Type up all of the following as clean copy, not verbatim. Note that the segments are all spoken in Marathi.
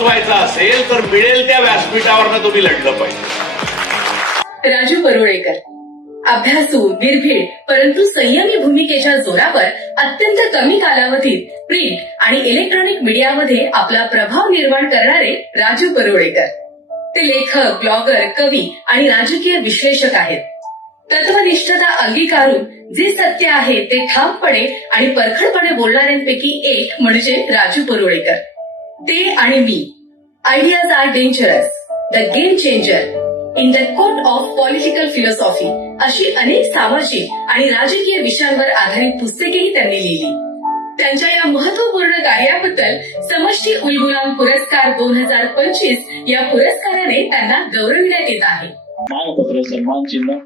वाचवायचा असेल तर मिळेल त्या व्यासपीठावरनं तुम्ही लढलं पाहिजे. राजू परुळेकर अभ्यासू, निर्भीड परंतु संयमी भूमिकेच्या जोरावर अत्यंत कमी कालावधीत प्रिंट आणि इलेक्ट्रॉनिक मीडियामध्ये आपला प्रभाव निर्माण करणारे राजू परुळेकर. ते लेखक, ब्लॉगर, कवी आणि राजकीय विश्लेषक आहेत. तत्वनिष्ठता अंगीकारून जे सत्य आहे ते ठामपणे आणि परखडपणे बोलणाऱ्यांपैकी एक म्हणजे राजू परुळेकर. ते आणि मी. Ideas are dangerous, the game changer, in the court of political philosophy अशी अनेक सामाजिक आणि राजकीय विषयांवर आधारित पुस्तकेही त्यांनी लिहिली. त्यांच्या या महत्वपूर्ण कार्याबद्दल समष्टी उल गुलाम पुरस्कार 2025 या पुरस्काराने त्यांना गौरविण्यात येत आहे. मानपत्र, सन्मान चिन्ह,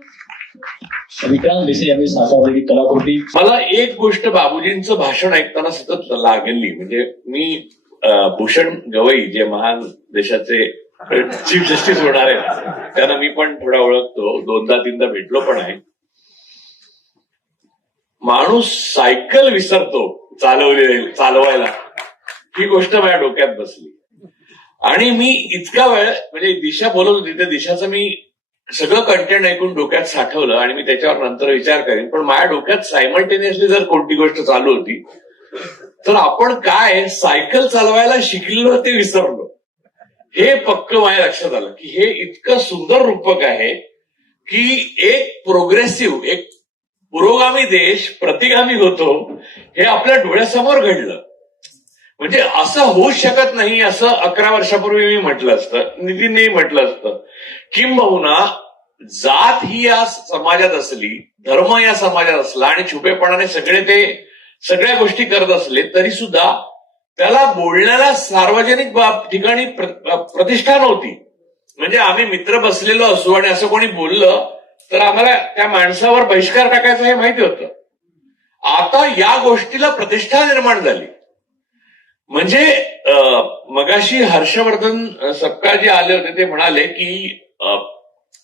विक्रांत देसाई यांनी साकारलेली कलाकृती. मला एक गोष्ट बाबूजींचं भाषण ऐकताना सतत लागली. म्हणजे मी भूषण गवई जे महान देशाचे चीफ जस्टिस होणार आहेत त्यांना मी पण थोडा ओळखतो, 2दा-3दा भेटलो पण आहे. माणूस सायकल विसरतो चालवायला, ही गोष्ट माझ्या डोक्यात बसली. आणि मी इतका वेळ म्हणजे दिशा बोलत होती त्या दिशाचं मी सगळं कंटेंट ऐकून डोक्यात साठवलं आणि मी त्याच्यावर नंतर विचार करेन. पण माझ्या डोक्यात सायमल्टेनियसली जर कोणती गोष्ट चालू होती तर आपण काय सायकल चालवायला शिकलो ते विसरलो. हे पक्क माझ्या लक्षात आलं की हे इतकं सुंदर रूपक आहे की एक प्रोग्रेसिव्ह, एक पुरोगामी देश प्रतिगामी होतो हे आपल्या डोळ्यासमोर घडलं. म्हणजे असं होऊच शकत नाही असं 11 वर्षापूर्वी मी म्हटलं असतं, नितीननेही म्हटलं असतं. किंबहुना जात ही या समाजात असली, धर्म या समाजात असला आणि छुपेपणाने सगळ्या गोष्टी करत असले तरी सुद्धा त्याला बोलण्याला सार्वजनिक ठिकाणी प्रतिष्ठा नव्हती. म्हणजे आम्ही मित्र बसलेलो असू आणि असं कोणी बोललं तर आम्हाला त्या माणसावर बहिष्कार टाकायचं हे माहिती होतं. आता या गोष्टीला प्रतिष्ठा निर्माण झाली. म्हणजे मगाशी हर्षवर्धन सपकाळजी आले होते, ते म्हणाले की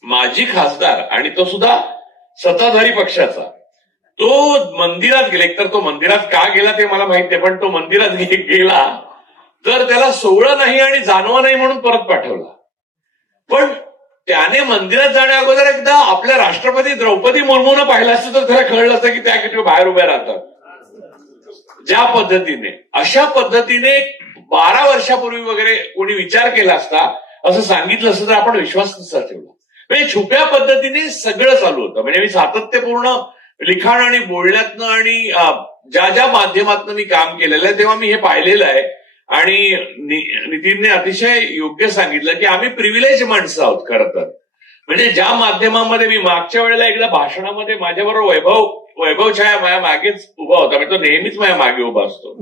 माजी खासदार आणि तो सुद्धा सत्ताधारी पक्षाचा, तो मंदिरात गेला. एकतर तो मंदिरात का गेला ते मला माहित नाही, पण तो मंदिरात गेला तर त्याला सोवळं नाही आणि जानवं नाही म्हणून परत पाठवला. पण त्याने मंदिरात जाण्या अगोदर एकदा आपल्या राष्ट्रपती द्रौपदी मुर्मूनं पाहिलं असतं तर त्याला कळलं असतं की त्या किती बाहेर उभ्या राहतात. ज्या पद्धतीने, अशा पद्धतीने 12 वर्षापूर्वी वगैरे कोणी विचार केला असता, असं सांगितलं असतं तर आपण विश्वास कसा ठेवला. म्हणजे छुप्या पद्धतीने सगळं चालू होतं. म्हणजे मी सातत्यपूर्ण लिखाण आणि बोलण्यातनं आणि ज्या माध्यमातनं मी काम केलेलं आहे तेव्हा मी हे पाहिलेलं आहे. आणि नितीनने अतिशय योग्य सांगितलं की आम्ही प्रिव्हिलेज माणसं आहोत खरं तर. म्हणजे ज्या माध्यमामध्ये मी मागच्या वेळेला एकदा भाषणामध्ये माझ्याबरोबर वैभव छाया माझ्या मागेच उभा होता, म्हणजे तो नेहमीच माझ्या मागे उभा असतो.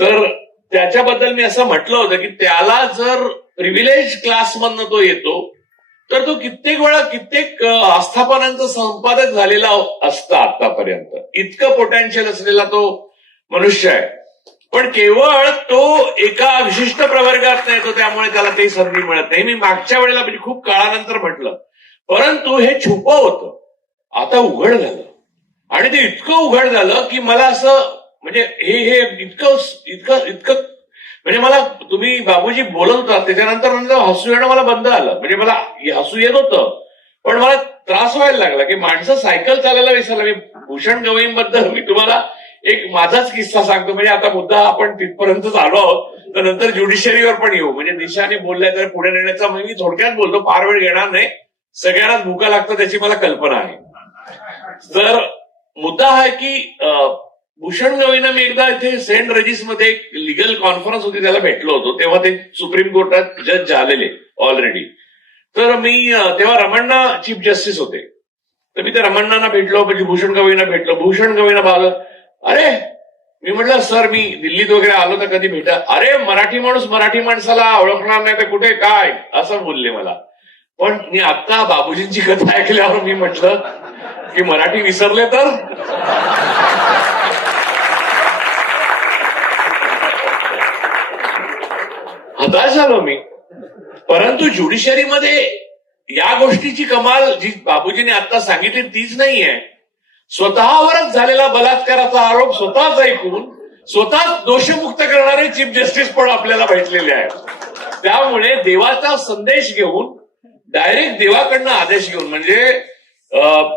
तर त्याच्याबद्दल मी असं म्हटलं होतं की त्याला जर प्रिव्हिलेज क्लासमधनं तो येतो तर तो कित्येक वेळा कित्येक आस्थापनांचं संपादक झालेला असतं आतापर्यंत. इतकं पोटेन्शियल असलेला तो मनुष्य आहे. पण केवळ तो एका विशिष्ट प्रवर्गात नाही, तो त्यामुळे त्याला काही संधी मिळत नाही. मी मागच्या वेळेला म्हणजे खूप काळानंतर म्हटलं, परंतु हे छुपं होतं, आता उघड झालं. आणि ते इतकं उघड झालं की मला असं म्हणजे हे इतकं म्हणजे मला तुम्ही बाबूजी बोलत होता त्याच्यानंतर हसू येणं मला बंद आलं. म्हणजे मला हसू येत होतं पण मला त्रास व्हायला लागला की माणसं सायकल चालायला विसरला. मी भूषण गवईंबद्दल मी तुम्हाला एक माझाच किस्सा सांगतो. म्हणजे आता मुद्दा आपण तिथपर्यंतच आलो आहोत तर नंतर ज्युडिशरीवर पण येऊ. म्हणजे दिशाने बोलल्या तर पुढे नेण्याचा मी थोडक्यात बोलतो, फार वेळ घेणार नाही. सगळ्यांनाच भूका लागतं त्याची मला कल्पना आहे. तर मुद्दा हा की भूषण गवईंना मी एकदा इथे सेंट रेजिसमध्ये एक लिगल कॉन्फरन्स होती त्याला भेटलो होतो. तेव्हा ते सुप्रीम कोर्टात जज झालेले ऑलरेडी. तर मी तेव्हा रमण्णा चीफ जस्टिस होते. तर मी त्या रमण्णांना भेटलो, म्हणजे भूषण गवईंना भेटलो. भूषण गवईंना पाहिलं, अरे मी म्हटलं सर मी दिल्लीत वगैरे आलो तर कधी भेटा. अरे मराठी माणूस मराठी माणसाला ओळखणार नाही तर कुठे काय असं बोलले मला. पण मी आता बाबूजींची कथा ऐकल्यावर मी म्हटलं की मराठी विसरले तर हताश झालो मी. परंतु ज्युडिशरीमध्ये या गोष्टीची कमाल जी बाबूजींनी आता सांगितली तीच नाहीये. स्वतःवरच झालेला बलात्काराचा आरोप स्वतःच ऐकून स्वतःच दोषमुक्त करणारे चीफ जस्टिस पण आपल्याला भेटलेले आहेत. त्यामुळे देवाचा संदेश घेऊन डायरेक्ट देवाकडनं आदेश घेऊन, म्हणजे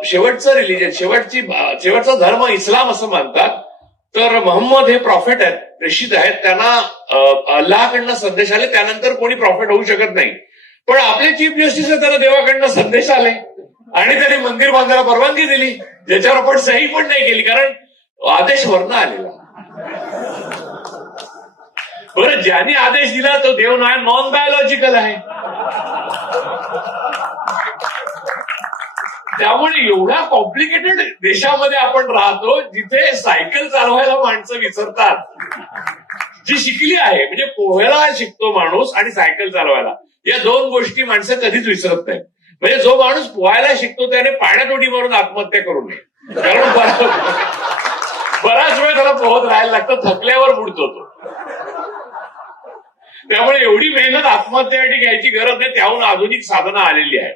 शेवटचं रिलिजन, शेवटचा धर्म इस्लाम असं मानतात. तर मोहम्मद हे प्रॉफिट आहेत, प्रेषित आहेत, त्यांना अल्लाहकडनं संदेश आले, त्यानंतर कोणी प्रॉफिट होऊ शकत नाही. पण आपले चीफ जस्टिस त्यांना देवाकडनं संदेश आले आणि त्यांनी मंदिर बांधायला परवानगी दिली, ज्याच्यावर आपण सही पण नाही केली, कारण आदेश वरनं आलेला. बरं, ज्यांनी आदेश दिला तो देव नाही, नॉन बायोलॉजिकल आहे. त्यामुळे एवढ्या कॉम्प्लिकेटेड देशामध्ये आपण राहतो जिथे सायकल चालवायला माणसं विसरतात. जी शिकली आहे, म्हणजे पोहायला शिकतो माणूस आणि सायकल चालवायला, या दोन गोष्टी माणसं कधीच विसरत नाही. म्हणजे जो माणूस पोहायला शिकतो त्याने पाण्यात उडी मारून आत्महत्या करू नये, कारण बराच वेळ त्याला पोहत राहायला लागतं, थकल्यावर बुडतो तो. त्यामुळे एवढी मेहनत आत्महत्येसाठी घ्यायची गरज नाही, त्याहून आधुनिक साधनं आलेली आहे.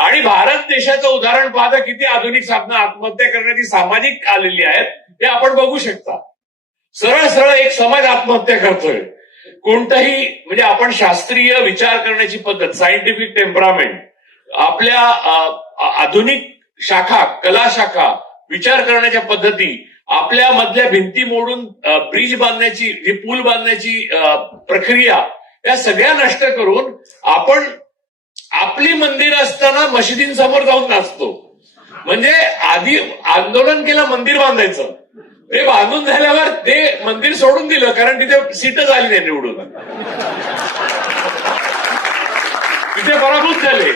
आणि भारत देशाचं उदाहरण पाहता किती आधुनिक साधनं आत्महत्या करण्याची सामाजिक आलेली आहेत हे आपण बघू शकता. सरळ सरळ एक समाज आत्महत्या करतोय. कोणताही म्हणजे आपण शास्त्रीय विचार करण्याची पद्धत, सायंटिफिक टेम्परामेंट, आपल्या आधुनिक शाखा, कला शाखा, विचार करण्याच्या पद्धती, आपल्या मधल्या भिंती मोडून ब्रिज बांधण्याची, जी पूल बांधण्याची प्रक्रिया, या सगळ्या नष्ट करून आपण आपली मंदिर असताना मशिदींसमोर जाऊन नाचतो. म्हणजे आधी आंदोलन केलं मंदिर बांधायचं, ते बांधून झाल्यावर ते मंदिर सोडून दिलं, कारण तिथे सीटच आली नाही निवडून, तिथे पराभूत झाले,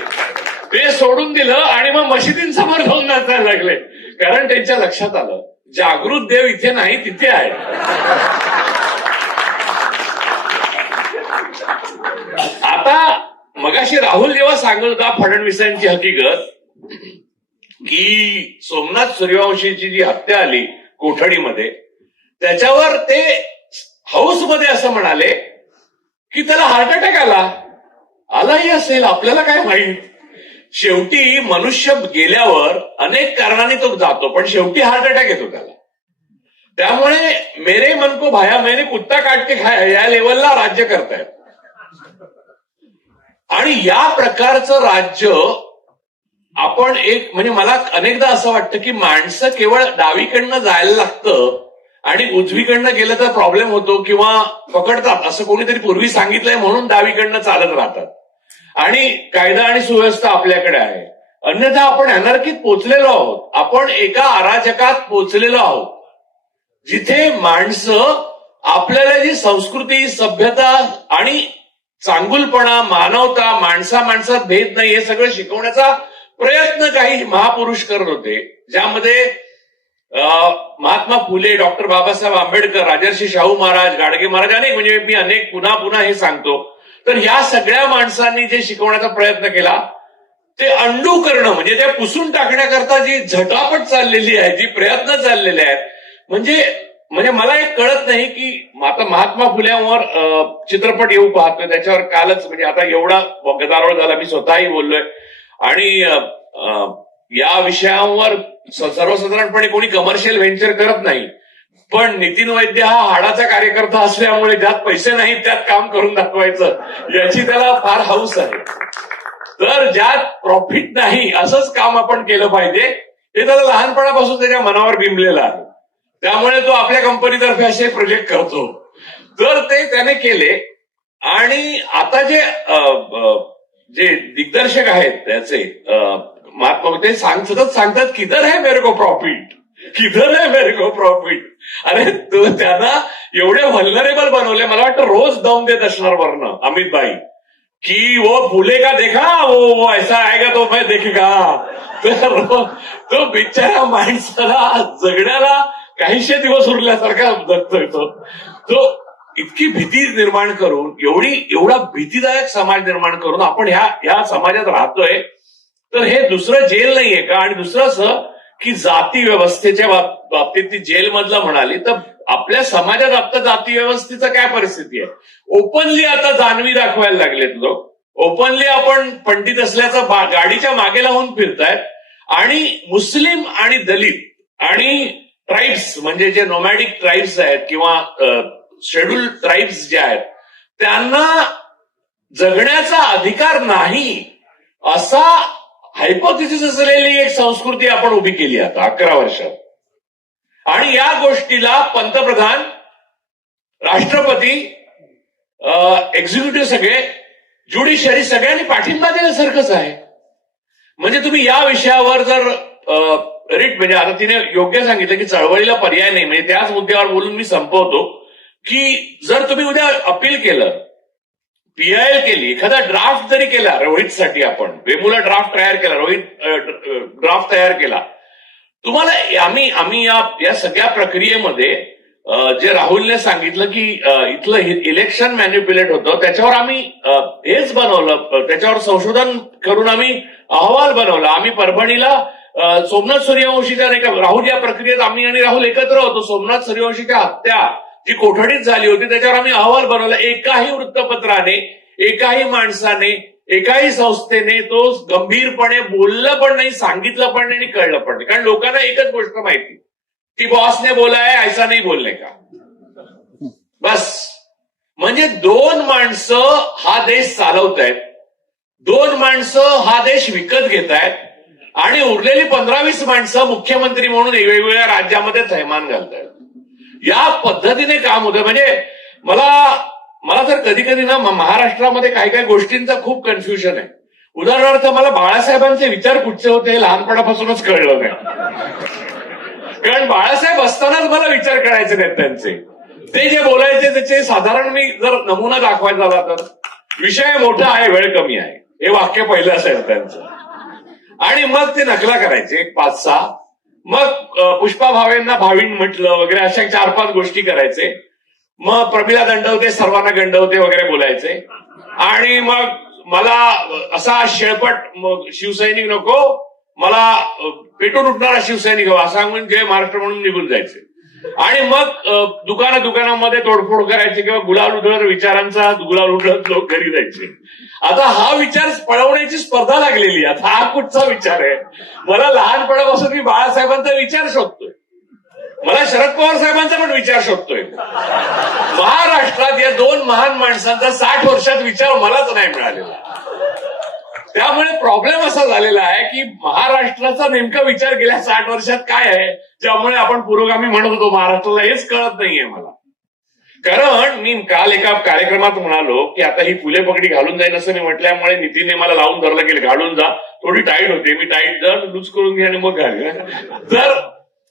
ते सोडून दिलं आणि मग मशिदींसमोर जाऊन नाचायला लागले, कारण त्यांच्या लक्षात आलं जागृत देव इथे नाही तिथे आहे. आता मगाशी राहुल जेव्हा सांगत होता फडणवीसांची हकीकत, की सोमनाथ सूर्यवंशीची जी हत्या आली कोठडीमध्ये, त्याच्यावर ते हाऊसमध्ये असं म्हणाले की त्याला हार्ट अटॅक आलाही असेल, आपल्याला काय माहित. शेवटी मनुष्य गेल्यावर अनेक कारणांनी तो जातो, पण शेवटी हार्ट अटॅक येतो त्याला. त्यामुळे मेरे मन को भाया मैंने कुत्ता काट के खाया या लेवलला राज्य करतायत. आणि या प्रकारचं राज्य आपण म्हणजे मला अनेकदा असं वाटतं की माणसं केवळ डावीकडनं जायला लागतं आणि उजवीकडनं गेलं तर प्रॉब्लेम होतो किंवा पकडतात, असं कोणीतरी पूर्वी सांगितलंय म्हणून डावीकडनं चालत राहतात. आणि कायदा आणि सुव्यवस्था आपल्याकडे आहे, अन्यथा आपण अनर्कीत पोचलेलो आहोत. आपण एका अराजकात पोचलेलो आहोत जिथे माणसं आपल्याला जी संस्कृती, सभ्यता आणि चांगुलपणा, मानवता, माणसात भेद नाही, हे सगळं शिकवण्याचा प्रयत्न काही महापुरुष करत होते, ज्यामध्ये महात्मा फुले, डॉक्टर बाबासाहेब आंबेडकर, राजर्षी शाहू महाराज, गाडगे महाराज, अनेक, म्हणजे मी अनेक पुन्हा हे सांगतो. तर ह्या सगळ्या माणसांनी जे शिकवण्याचा प्रयत्न केला ते अंडू करणं, म्हणजे ते पुसून टाकण्याकरता जी झटापट चाललेली आहे, जी प्रयत्न चाललेले आहेत, म्हणजे मला एक कळत नाही की आता महात्मा फुल्यांवर चित्रपट येऊ पाहतोय, त्याच्यावर कालच, म्हणजे आता एवढा गदारोळ झाला, मी स्वतःही बोललोय, आणि या विषयांवर सर्वसाधारणपणे कोणी कमर्शियल व्हेंचर करत नाही. पण नितीन वैद्य हा हाडाचा कार्यकर्ता असल्यामुळे ज्यात पैसे नाहीत त्यात काम करून दाखवायचं, याची त्याला फार हौस आहे. तर ज्यात प्रॉफिट नाही असंच काम आपण केलं पाहिजे, हे त्याला लहानपणापासून त्याच्या मनावर बिंबलेलं आहे. त्यामुळे तो आपल्या कंपनीतर्फे असे प्रोजेक्ट करतो. तर ते त्याने केले. आणि आता जे दिग्दर्शक आहेत त्याचे महात्मा, ते सतत सांगतात किधर है मेरे को प्रॉफिट, किधर है मेरे को प्रॉफिट. अरे तो त्यांना एवढे व्हल्नरेबल बनवले, मला वाटतं रोज दम देत असणार वरनं अमित भाई, की वो फुले का देखा, वो ऐसा आएगा तो मैं देखेगा. तर तो बिचारा माणसाला जगण्याला काहीशे दिवस उरल्यासारखा जगतोय तो इतकी भीती निर्माण करून, एवढा भीतीदायक समाज निर्माण करून आपण ह्या समाजात राहतोय. तर हे दुसरं जेल नाहीये का? आणि दुसरं असं की जाती व्यवस्थेच्या बाबतीत ती जेलमधलं म्हणाली, तर आपल्या समाजात आता जाती व्यवस्थेचं काय परिस्थिती आहे? ओपनली आता जाणवी दाखवायला लागलेत लोक, ओपनली आपण पंडित असल्याचं गाडीच्या मागे लावून फिरतायत. आणि मुस्लिम आणि दलित आणि ट्राईब्स, म्हणजे जे नोमॅडिक ट्राईब्स आहेत किंवा शेड्यूल ट्राईब्स जे आहेत, त्यांना जगण्याचा अधिकार नाही असा हायपोथेसिस असलेली एक संस्कृती आपण उभी केली आता 11 वर्षात. आणि या गोष्टीला पंतप्रधान, राष्ट्रपती, एक्झिक्युटिव्ह सगळे, ज्युडिशरी सगळ्यांनी पाठिंबा देण्यासारखंच आहे. म्हणजे तुम्ही या विषयावर जर रिट, म्हणजे आता तिने योग्य सांगितलं की चळवळीला पर्याय नाही, म्हणजे त्याच मुद्द्यावर बोलून मी संपवतो की जर तुम्ही उद्या अपील केलं, पीआयएल केली, एखादा ड्राफ्ट जरी केला रोहितसाठी, आपण वेमूला ड्राफ्ट तयार केला, रोहित ड्राफ्ट तयार केला, तुम्हाला आम्ही या सगळ्या प्रक्रियेमध्ये जे राहुलने सांगितलं की इथलं इलेक्शन मॅन्युप्युलेट होतं, त्याच्यावर आम्ही हेच बनवलं, त्याच्यावर संशोधन करून आम्ही अहवाल बनवला. आम्ही परभणीला सोमनाथ सूर्यवंशीच्या नाही का, राहुल या प्रक्रियेत आम्ही आणि राहुल एकत्र होतो. सोमनाथ सूर्यवंशीच्या हत्या जी कोठडीत झाली होती त्याच्यावर आम्ही अहवाल बनवला. एकाही वृत्तपत्राने, एकाही माणसाने, एकाही संस्थेने तो गंभीरपणे बोललं पण नाही, सांगितलं पण नाही आणि कळलं पण नाही. कारण लोकांना एकच गोष्ट माहिती की बॉसने बोला आहे, ऐसा नाही बोलणे का, बस. म्हणजे 2 माणसं हा देश चालवतायत, 2 माणसं हा देश विकत घेतायत आणि उरलेली 15-20 माणसं मुख्यमंत्री म्हणून वेगवेगळ्या राज्यामध्ये थैमान घालतायत. या पद्धतीने काम होतं. म्हणजे मला तर कधी कधी ना महाराष्ट्रामध्ये काही काही गोष्टींचा खूप कन्फ्युजन आहे. उदाहरणार्थ मला बाळासाहेबांचे विचार कुठचे होते हे लहानपणापासूनच कळलं नाही. कारण बाळासाहेब असतानाच मला विचार करायचे नाहीत त्यांचे. ते जे बोलायचे त्याचे साधारण मी जर नमुना दाखवायचा झाला तर, विषय मोठा आहे, वेळ कमी आहे, हे वाक्य पहिलं असायचं त्यांचं. आणि मग ते नकला करायचे 5-6. मग पुष्पा भावेंना भावीण म्हटलं वगैरे, अशा 4-5 गोष्टी करायचे. मग प्रमिला दंडवते सर्वांना गंडवते वगैरे बोलायचे. आणि मग मला असा शेळपट शिवसैनिक नको, मला पेटून उठणारा शिवसैनिक हवा असं सांगून जय महाराष्ट्र म्हणून निघून जायचे. आणि मग दुकानामध्ये तोडफोड करायचे किंवा गुलाल उधळत विचारांचा गुलाल उधळत लोक घरी जायचे. आता हा विचार पळवण्याची स्पर्धा लागलेली. आता हा कुठचा विचार आहे? मला लहानपणापासून मी बाळासाहेबांचा विचार शोधतोय, मला शरद पवार साहेबांचा पण विचार शोधतोय. महाराष्ट्रात या 2 महान माणसांचा 60 वर्षात विचार मलाच नाही मिळालेला. त्यामुळे प्रॉब्लेम असा झालेला आहे की महाराष्ट्राचा नेमका विचार गेल्या 60 वर्षात काय आहे, ज्यामुळे आपण पुरोगामी म्हणत होतो महाराष्ट्राला, हेच कळत नाहीये मला. कारण मी काल एका कार्यक्रमात म्हणालो की आता ही फुले पगडी घालून जाईन असं मी म्हटल्यामुळे नितीनने मला लावून धरलं की घालून जा, थोडी टाईट होते, मी टाईट जर लूज करून घे आणि मग घाल. तर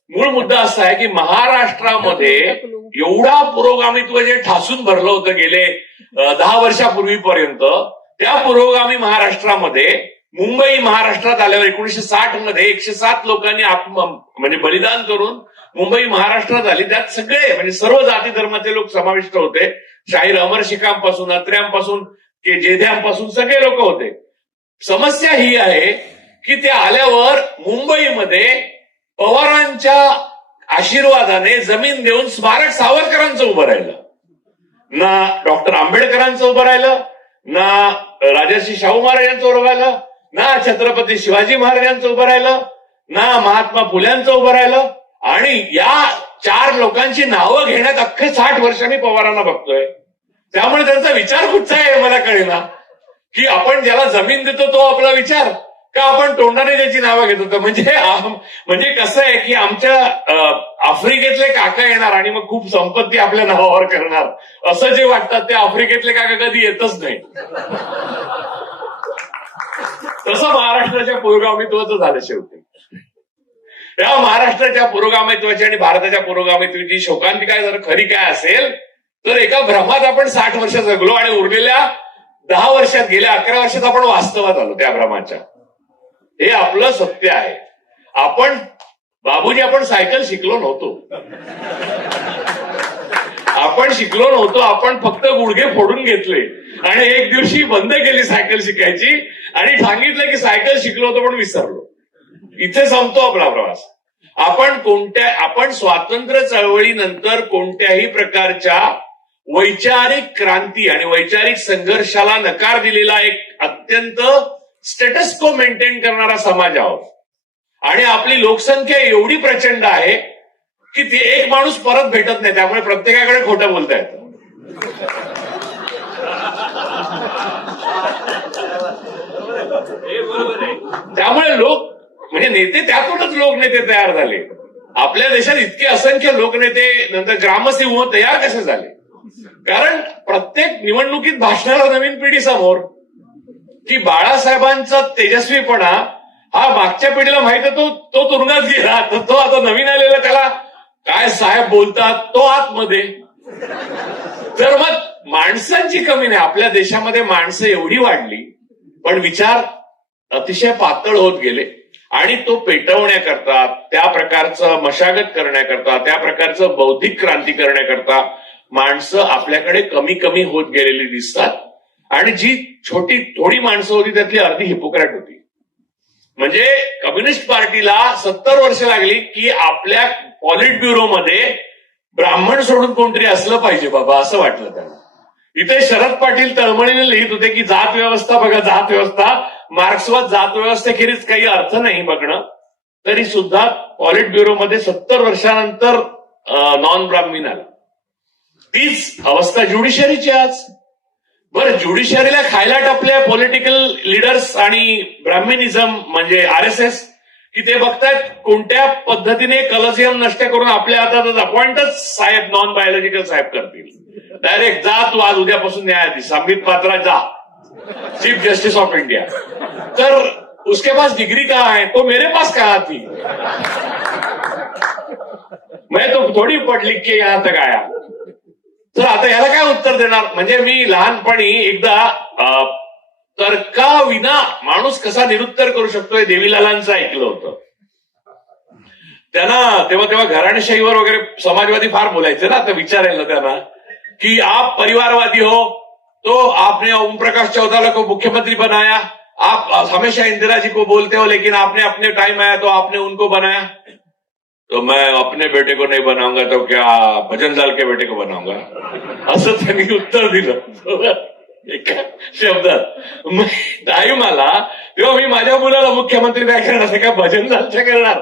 मूळ मुद्दा असा आहे की महाराष्ट्रामध्ये एवढा पुरोगामित्व जे ठासून भरलं होतं गेले 10 वर्षापूर्वीपर्यंत, त्या पुरोगामी महाराष्ट्रामध्ये मुंबई महाराष्ट्रात आल्यावर 1960 मध्ये 107 लोकांनी म्हणजे बलिदान करून मुंबई महाराष्ट्रात आली. त्यात सगळे म्हणजे सर्व जाती धर्माचे लोक समाविष्ट होते. शाहीर अमर शिखांपासून, अत्र्यांपासून, जेध्यांपासून सगळे लोक होते. समस्या ही आहे की ते आल्यावर मुंबईमध्ये पवारांच्या आशीर्वादाने जमीन देऊन स्मारक सावरकरांचं उभं राहिलं, ना डॉक्टर आंबेडकरांचं उभं राहिलं, ना राजर्षी शाहू महाराजांचं उभं राहिलं, ना छत्रपती शिवाजी महाराजांचं उभं राहिलं, ना महात्मा फुल्यांचं उभं राहिलं. आणि या 4 लोकांची नावं घेण्यात अख्खे 60 वर्ष मी पवारांना बघतोय. त्यामुळे त्यांचा विचार कुठचा आहे मला कळेना. की आपण ज्याला जमीन देतो तो आपला विचार, का आपण तोंडाने त्याची नावं घेत होतो. म्हणजे कसं आहे की आमच्या आफ्रिकेतले काका येणार आणि मग खूप संपत्ती आपल्या नावावर करणार, असं जे वाटतात ते आफ्रिकेतले काका कधी येतच नाही. तसं महाराष्ट्राच्या पुरोगामित्वाचं झालं शेवटी. या महाराष्ट्राच्या पुरोगामित्वाची आणि भारताच्या पुरोगामित्वाची शोकांतिका जर खरी काय असेल तर एका भ्रमात आपण 60 वर्ष जगलो आणि उरलेल्या 10 वर्षात, गेल्या 11 वर्षात आपण वास्तवात आलो त्या भ्रमाच्या. हे आपलं सत्य आहे. आपण सायकल शिकलो नव्हतो, आपण फक्त गुडघे फोडून घेतले आणि एक दिवशी बंद केली सायकल शिकायची आणि सांगितलं की सायकल शिकलो होतो पण विसरलो. इथे संपतो आपला प्रवास. आपण स्वातंत्र्य चळवळीनंतर कोणत्याही प्रकारच्या वैचारिक क्रांती आणि वैचारिक संघर्षाला नकार दिलेला एक अत्यंत स्टेटस को मेंटेन करणारा समाज आहोत. आणि आपली लोकसंख्या एवढी प्रचंड आहे की ती एक माणूस परत भेटत नाही, त्यामुळे प्रत्येकाकडे खोटं बोलता येतं. त्यामुळे लोक म्हणजे नेते त्यातूनच लोकनेते तयार झाले. आपल्या देशात इतके असंख्य लोकनेते नंतर ग्रामसिंह तयार कसे झाले? कारण प्रत्येक निवडणुकीत भासणारा नवीन पिढी समोर की बाळासाहेबांचा तेजस्वीपणा हा मागच्या पिढीला माहित आहे, तो तुरुंगात गेला, तर तो आता नवीन आलेला त्याला काय साहेब बोलतात तो आतमध्ये. तर मग माणसांची कमी नाही. आपल्या देशामध्ये माणसं एवढी वाढली पण विचार अतिशय पातळ होत गेले आणि तो पेटवण्याकरता, त्या प्रकारचं मशागत करण्याकरता, त्या प्रकारचं बौद्धिक क्रांती करण्याकरता माणसं आपल्याकडे कमी कमी होत गेलेली दिसतात. आणि जी थोडी माणसं होती त्यातली अर्धी हिपोक्रॅट होती. म्हणजे कम्युनिस्ट पार्टीला 70 वर्ष लागली की आपल्या पॉलिट ब्युरोमध्ये ब्राह्मण सोडून कोणतरी असलं पाहिजे बाबा, असं वाटलं त्यांना. इथे शरद पाटील तळमळीने लिहित होते की जात व्यवस्था बघा, जात व्यवस्था, मार्क्सवाद जात व्यवस्थेखेरीज काही अर्थ नाही बघणं. तरी सुद्धा पॉलिट ब्युरोमध्ये 70 वर्षानंतर नॉन ब्राह्मीण आला. तीच अवस्था ज्युडिशरीची आज. बरं, ज्युडिशरीला खायला टापल्या पॉलिटिकल लिडर्स आणि ब्राह्मणिझम म्हणजे RSS की ते बघतायत कोणत्या पद्धतीने कलसियम नष्ट करून आपल्या हातात अपॉइंटच साहेब, नॉन बायोलॉजिकल साहेब करतील. डायरेक्ट जा तू आज उद्यापासून न्यायाधीश संबित पात्रा जा, चीफ जस्टिस ऑफ इंडिया. तर उसके पास डिग्री कहाँ है? तो मेरे पास कहाँ थी? मैं तो थोडी पढ़ लिख के यहां तक आया. तर आता याला काय उत्तर देणार? म्हणजे मी लहानपणी एकदा तर्काविना माणूस कसा निरुत्तर करू शकतो हे देवीलालांचं ऐकलं होतं. त्यांना तेव्हा घराणेशाहीवर वगैरे समाजवादी फार बोलायचे ना. तर विचारायला त्यांना कि आप परिवारवादी हो तो आपने ओम प्रकाश चौटाला को मुख्यमंत्री बनाया, आप हमेशा इंदिरा जी को बोलते हो लेकिन आपने अपने टाइम आया तो आपने उनको बनाया. तो मैं अपने बेटे को नहीं बनाऊंगा तो क्या भजनलाल के बेटे को बनाऊंगा, असं त्यांनी उत्तर दिलं एका शब्दात. नाही मला तेव्हा मी माझ्या मुलाला मुख्यमंत्री नाही करणार, का भजनलालच्या करणार.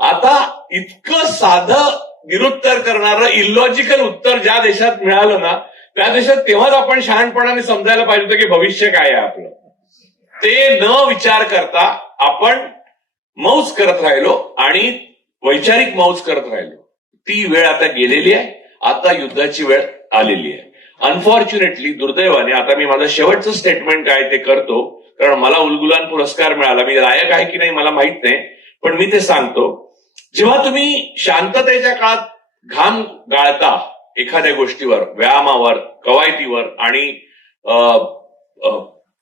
आता इतकं साधं निरुत्तर करणारं इलॉजिकल उत्तर ज्या देशात मिळालं ना त्या देशात तेव्हाच आपण शहाणपणाने समजायला पाहिजे होतं की भविष्य काय आहे आपलं. ते न विचार करता आपण मौज करत राहिलो आणि वैचारिक मौज करत राहिलो. ती वेळ आता गेलेली आहे. आता युद्धाची वेळ आलेली आहे. अनफॉर्च्युनेटली, दुर्दैवाने, आता मी माझं शेवटचं स्टेटमेंट काय ते करतो कारण मला उलगुलान पुरस्कार मिळाला. मी लायक आहे की नाही मला माहित नाही, पण मी ते सांगतो. जेव्हा तुम्ही शांततेच्या काळात घाम गाळता एखाद्या गोष्टीवर, व्यायामावर, कवायतीवर आणि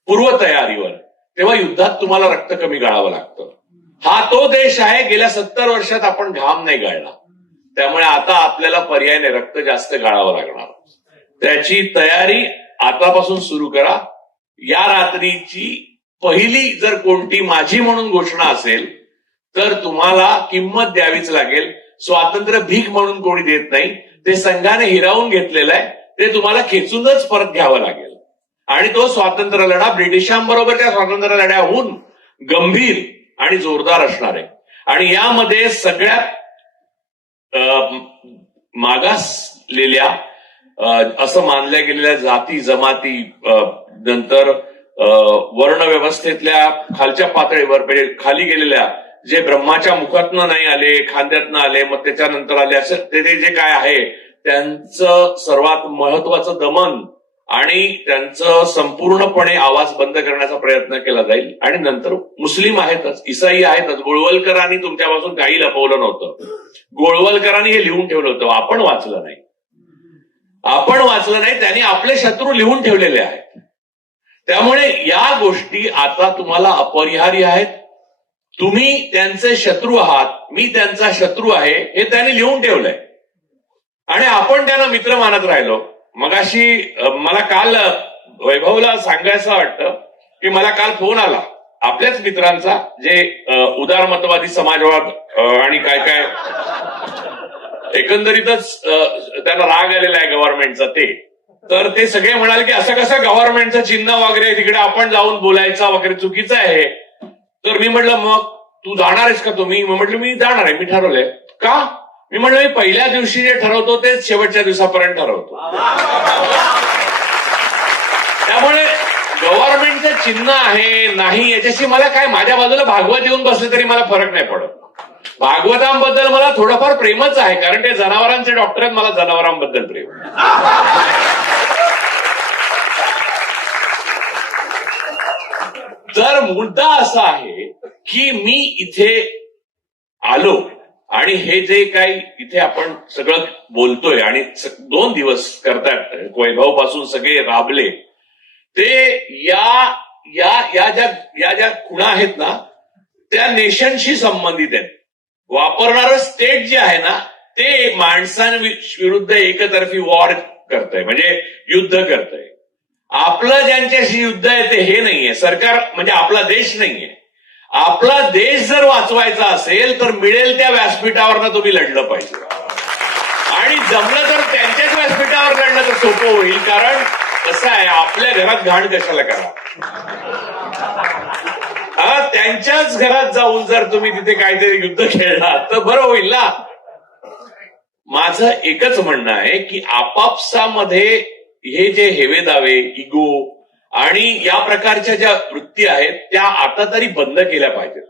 पूर्वतयारीवर, तेव्हा युद्धात तुम्हाला रक्त कमी गाळावं लागतं. हा तो देश आहे गेल्या 70 वर्षात आपण घाम नाही गाळला. त्यामुळे आता आपल्याला पर्यायाने रक्त जास्त गाळावं लागणार. त्याची तयारी आतापासून सुरू करा. या रात्रीची पहिली जर कोणती माझी म्हणून घोषणा असेल तर तुम्हाला किंमत द्यावीच लागेल. स्वातंत्र्य भीक म्हणून कोणी देत नाही, ते संघाने हिरावून घेतलेलं आहे, ते तुम्हाला खेचूनच परत घ्यावं लागेल. आणि तो स्वातंत्र्य लढा ब्रिटिशांबरोबरच्या स्वातंत्र्य लढ्याहून गंभीर आणि जोरदार असणार आहे. आणि यामध्ये सगळ्यात मागासलेल्या असं मानल्या गेलेल्या जाती जमाती, नंतर वर्ण व्यवस्थेतल्या खालच्या पातळीवर म्हणजे खाली गेलेल्या, जे ब्रह्माच्या मुखातनं नाही आले, खांद्यातनं आले, मग त्याच्यानंतर आले, असं ते जे काय आहे त्यांचं सर्वात महत्वाचं दमन आणि त्यांचं संपूर्णपणे आवाज बंद करण्याचा प्रयत्न केला जाईल. आणि नंतर मुस्लिम आहेतच, इसाई आहेतच. गोळवलकरांनी तुमच्यापासून काही लपवलं नव्हतं. गोळवलकरांनी हे लिहून ठेवलं होतं, आपण वाचलं नाही. त्यांनी आपले शत्रू लिहून ठेवलेले आहेत. त्यामुळे या गोष्टी आता तुम्हाला अपरिहार्य आहेत. तुम्ही त्यांचे शत्रू आहात, मी त्यांचा शत्रू आहे हे त्यांनी लिहून ठेवलंय आणि आपण त्यांना मित्र मानत राहिलो. मगाशी मला काल वैभवला सांगायचं वाटतं की मला काल फोन आला आपल्याच मित्रांचा, जे उदारमतवादी समाजवाद आणि काय काय एकंदरीतच त्यांना राग आलेला आहे गव्हर्नमेंटचा. तर ते सगळे म्हणाले की असं कसं गव्हर्नमेंटचं चिन्ह वगैरे तिकडे आपण जाऊन बोलायचा वगैरे चुकीचं आहे. तर मी म्हटलं मग तू जाणार आहेस का? तुम्ही म्हटलं मी जाणार आहे, मी ठरवलंय. का? मी म्हटलं मी पहिल्या दिवशी जे ठरवतो तेच शेवटच्या दिवसापर्यंत ठरवतो. त्यामुळे चिन्ह आहे नाही याच्याशी मला काय, माझ्या बाजूला भागवत येऊन बसले तरी मला फरक नाही पडत. भागवतांबद्दल मला थोडंफार प्रेमच आहे, कारण ते जनावरांचे डॉक्टर आहेत, मला जनावरांबद्दल प्रेम. तर मुद्दा असा आहे की मी इथे आलो आणि हे जे काही इथे आपण सगळं बोलतोय आणि 2 दिवस करतात वैभव पासून सगळे राबले, ते या ज्या खुणा आहेत ना त्या नेशनशी संबंधित आहेत. वापरणारं स्टेट जे आहे ना ते माणसांविरुद्ध एकतर्फी वॉर करतंय, म्हणजे युद्ध करतंय. आपलं ज्यांच्याशी युद्ध आहे ते हे नाहीये सरकार, म्हणजे आपला देश नाहीये. आपला देश जर वाचवायचा असेल तर मिळेल त्या व्यासपीठावरनं तुम्ही लढलं पाहिजे, आणि जमलं तर त्यांच्याच व्यासपीठावर लढणं तर सोपं होईल. कारण कसं आहे, आपल्या घरात घाण कशाला करा, त्यांच्याच घरात जाऊन जर तुम्ही तिथे काहीतरी युद्ध खेळला तर बरं होईल ना. माझं एकच म्हणणं आहे की आपापसामध्ये हे जे हेवेदावे, इगो आणि या प्रकारच्या ज्या वृत्ती आहेत त्या आता तरी बंद केल्या पाहिजेत.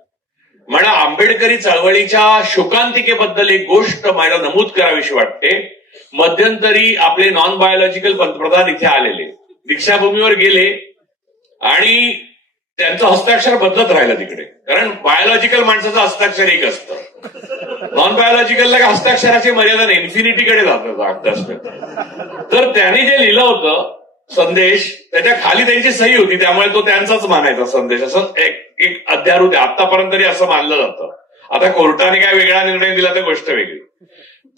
मला आंबेडकरी चळवळीच्या शोकांतिकेबद्दल एक गोष्ट मला नमूद करावीशी वाटते. मध्यंतरी आपले नॉन बायोलॉजिकल पंतप्रधान इथे आलेले, दीक्षाभूमीवर गेले आणि त्यांचं हस्ताक्षर बदलत राहिलं तिकडे, कारण बायोलॉजिकल माणसाचं हस्ताक्षर एक असतं, नॉन बायोलॉजिकलला हस्ताक्षराची मर्यादा नाही, इन्फिनिटीकडे जातं हस्ताक्षर. तर त्यांनी जे लिहिलं होतं संदेश, त्याच्या खाली त्यांची सही होती, त्यामुळे तो त्यांचाच मानायचा संदेश, असं एक अध्यारूत आहे. आतापर्यंत तरी असं मानलं जातं. आता कोर्टाने काय वेगळा निर्णय दिला तर गोष्ट वेगळी.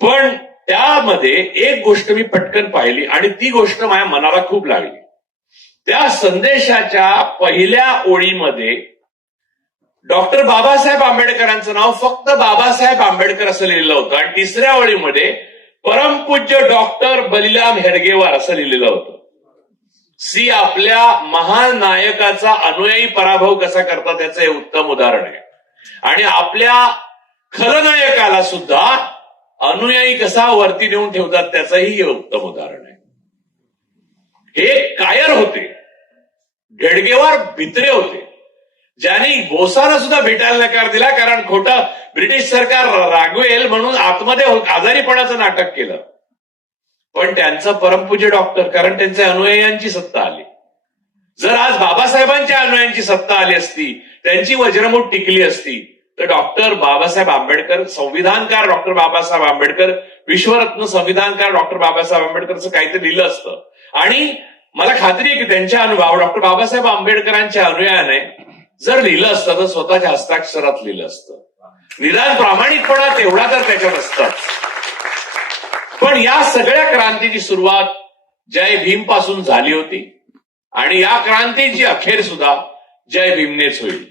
पण त्यामध्ये एक गोष्ट मी पटकन पाहिली आणि ती गोष्ट माझ्या मनाला खूप लागली. त्या संदेशाच्या पहिल्या ओळीमध्ये डॉक्टर बाबासाहेब आंबेडकरांचं नाव फक्त बाबासाहेब आंबेडकर असं लिहिलेलं होतं, आणि तिसऱ्या ओळीमध्ये परमपूज्य डॉक्टर बलिराम हेडगेवार असं लिहिलेलं होतं. आपल्या महान नायकाचा अनुयायी पराभव कसा करतात त्याचं हे उत्तम उदाहरण आहे. आणि आपल्या खलनायकाला सुद्धा अनुयायी कसा वरती नेऊन ठेवतात त्याचंही हे उत्तम उदाहरण आहे. हे कायर होते, हेडगेवार भित्रे होते, ज्यांनी बोसानं सुद्धा भेटायला नकार दिला, कारण खोटं ब्रिटिश सरकार रागवेल म्हणून आतमध्ये आजारीपणाचं नाटक केलं. पण त्यांचं परमपूज्य डॉक्टर, कारण त्यांच्या अनुयायांची सत्ता आली. जर आज बाबासाहेबांच्या अनुयायांची सत्ता आली असती, त्यांची वज्रमूठ टिकली असती, तर डॉक्टर बाबासाहेब आंबेडकर, संविधानकार डॉक्टर बाबासाहेब आंबेडकर, विश्वरत्न संविधानकार डॉक्टर बाबासाहेब आंबेडकरचं काहीतरी लिहिलं असतं. आणि मला खात्री आहे की त्यांच्या अनुभव डॉक्टर बाबासाहेब आंबेडकरांच्या अनुयायाने जर लिहिलं असतं तर स्वतःच्या हस्ताक्षरात लिहिलं असतं. निदान प्रामाणिकपणा तेवढा तर त्याच्यात असतात. पण या सगळ्या क्रांतीची सुरुवात जय भीम पासून झाली होती, आणि या क्रांतीची अखेर सुद्धा जय भीमनेच होईल,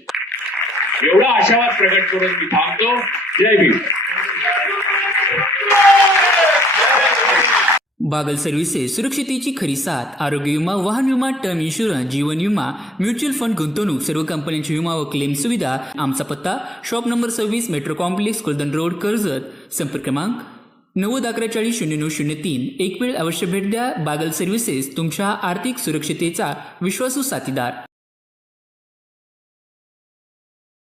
एवढा आशावाद प्रकट करून मी थांबतो. जय भीम. बागल सर्व्हिसेस, सुरक्षितेची खरी साथ. आरोग्य विमा, वाहन विमा, टर्म इन्शुरन्स, जीवन विमा, म्युच्युअल फंड, गुंतवणूक, सर्व कंपन्यांची विमा व क्लेम सुविधा. आमचा पत्ता shop number 26, metro complex, Kuldan road, Karjat. संपर्क क्रमांक 9011400903. एक वेळ अवश्य भेट द्या. बागल सर्व्हिसेस, तुमच्या आर्थिक सुरक्षितेचा विश्वासू साथीदार.